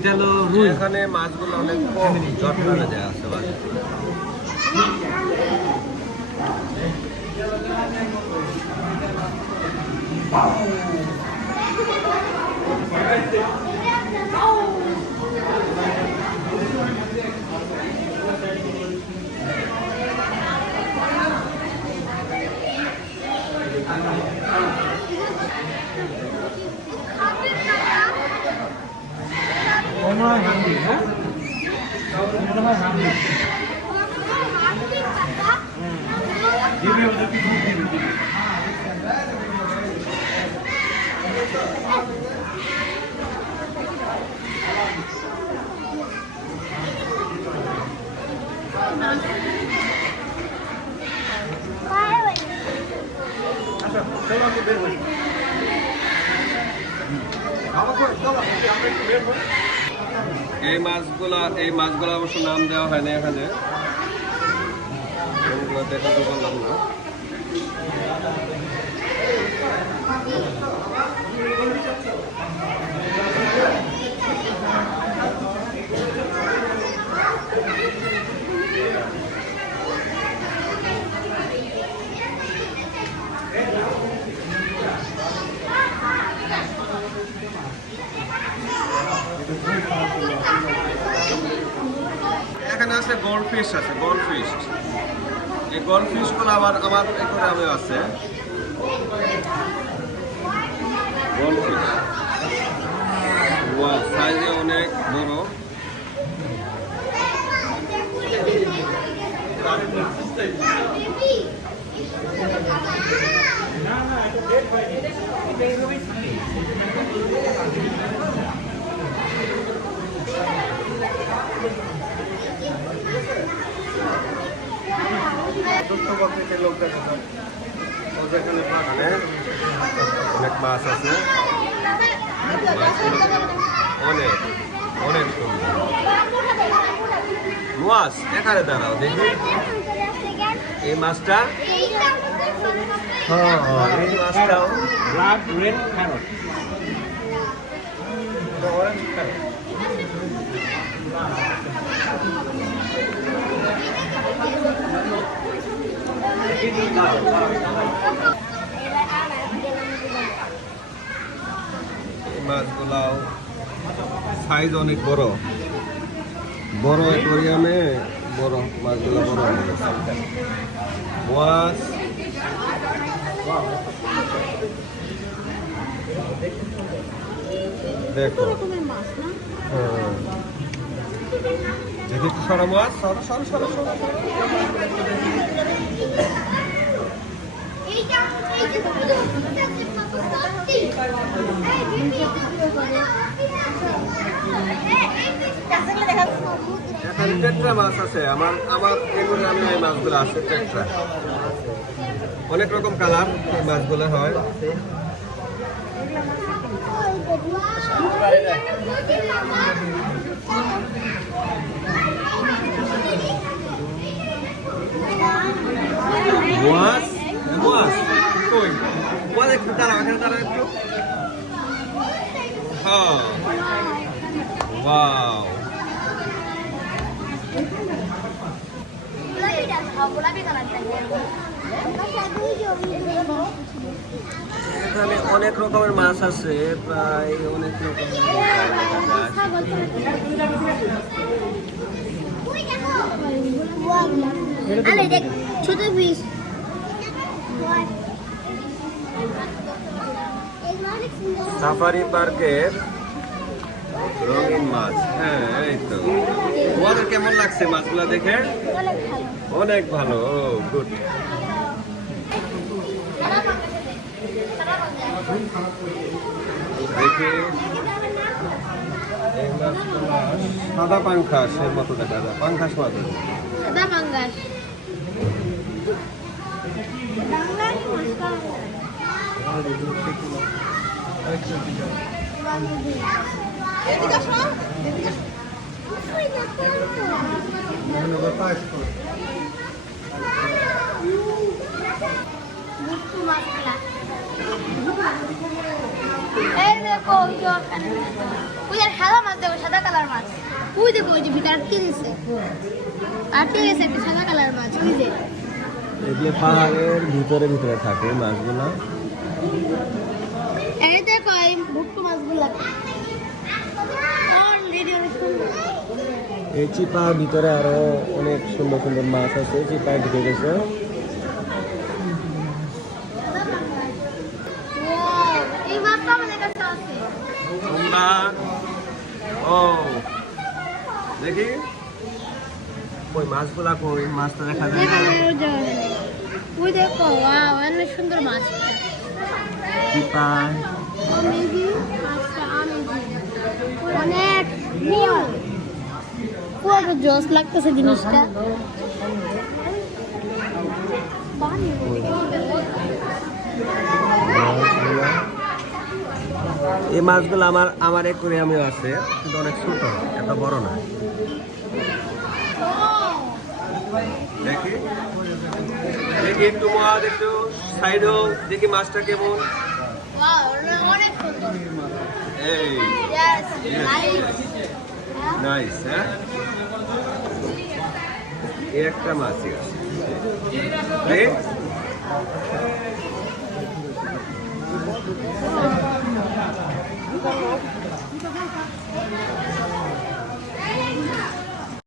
এটা হলো রুই। এখানে মাছগুলো অনেক কম জটলা যায় আছে বাজারে। এই মাছগুলা অবশ্য নাম দেওয়া হয় না এখানে, এগুলো দেখাতে পারলাম না। এখানে আছে গোল্ডফিশ, আছে গোল্ডফিশ। এই গোল্ডফিশ গুলো আমার একুয়ারিয়ামে আছে। গোল্ডফিশ সাইজে অনেক বড়। অনেক মাছ আছে, অনেক অনেক মাছ। এখানে দাঁড়াও দেখি এই মাছটা, এই মাছটাও ব্ল্যাক রেড প্যারট। এই মাছগুলাও সাইজ অনেক বড় বড়। অ্যাকোয়ারিয়ামে বড় মাছগুলো বড় হয়ে গেছে। মাছ দেখো, দেখি একটু সরা মাছ, সরা সরা সরা সরা। এখানে টেট্রা মাছ আছে। আমার এগুলো এই মাছগুলো আছে টেট্রা। অনেক রকম কালার এই মাছগুলো হয়। মাছ মাছ কই মাছ একটু দাঁড়াও, এখানে দাঁড়াও একটু। হ্যাঁ, ওয়াও। এখানে অনেক রকমের মাছ আছে, প্রায় অনেক রকমের ছোট পিস। সাফারি পার্কের রঙিন মাছ। হ্যাঁ, এই তো। তোমাদের কেমন লাগছে মাছগুলো দেখে? অনেক ভালো। গুড। দেখি এই মাছগুলো সাদা পাঙ্খাসের মতো দেখা যায়। পাঙ্খাস মাছ, সাদা পাঙ্গাস। মুক্তু মাছগুলা এই দেখো ওই যে সাদা মাছ দেখো সাদা কালার মাছ ওই দেখো ওই যে ভিতরে আটকে গেছে একটা সাদা কালার মাছ ওই যে এগুলো পাহাড়ের ভিতরে ভিতরে থাকে মাছগুলো। এই দেখো এই মুক্তু মাছগুলা অলরেডি অনেক সুন্দর এই চিপার ভিতরে আরো অনেক সুন্দর সুন্দর মাছ আছে, চিপায় ঢুকে গেছে। এই মাছটা আমাদের কাছে আছে তোমরা ও দেখি ওই মাছগুলা কই, মাছটা দেখা যায় না। ওই দেখো ওয়াও অনেক সুন্দর মাছ চিপায় অনেক নিউ পুরো জোস লাগতেছে জিনিসটা এই মাছগুলো আমার অ্যাকোয়ারিয়ামেও আছে, কিন্তু অনেক ছোট, এত বড় না। দেখি দেখি একটু মাছ একটু সাইড হোক, দেখি মাছটা কেমন। ওয়াও অনেক সুন্দর এই ইয়েস নাইস নাইস, হ্যাঁ এই একটা মাছই আছে। দেখি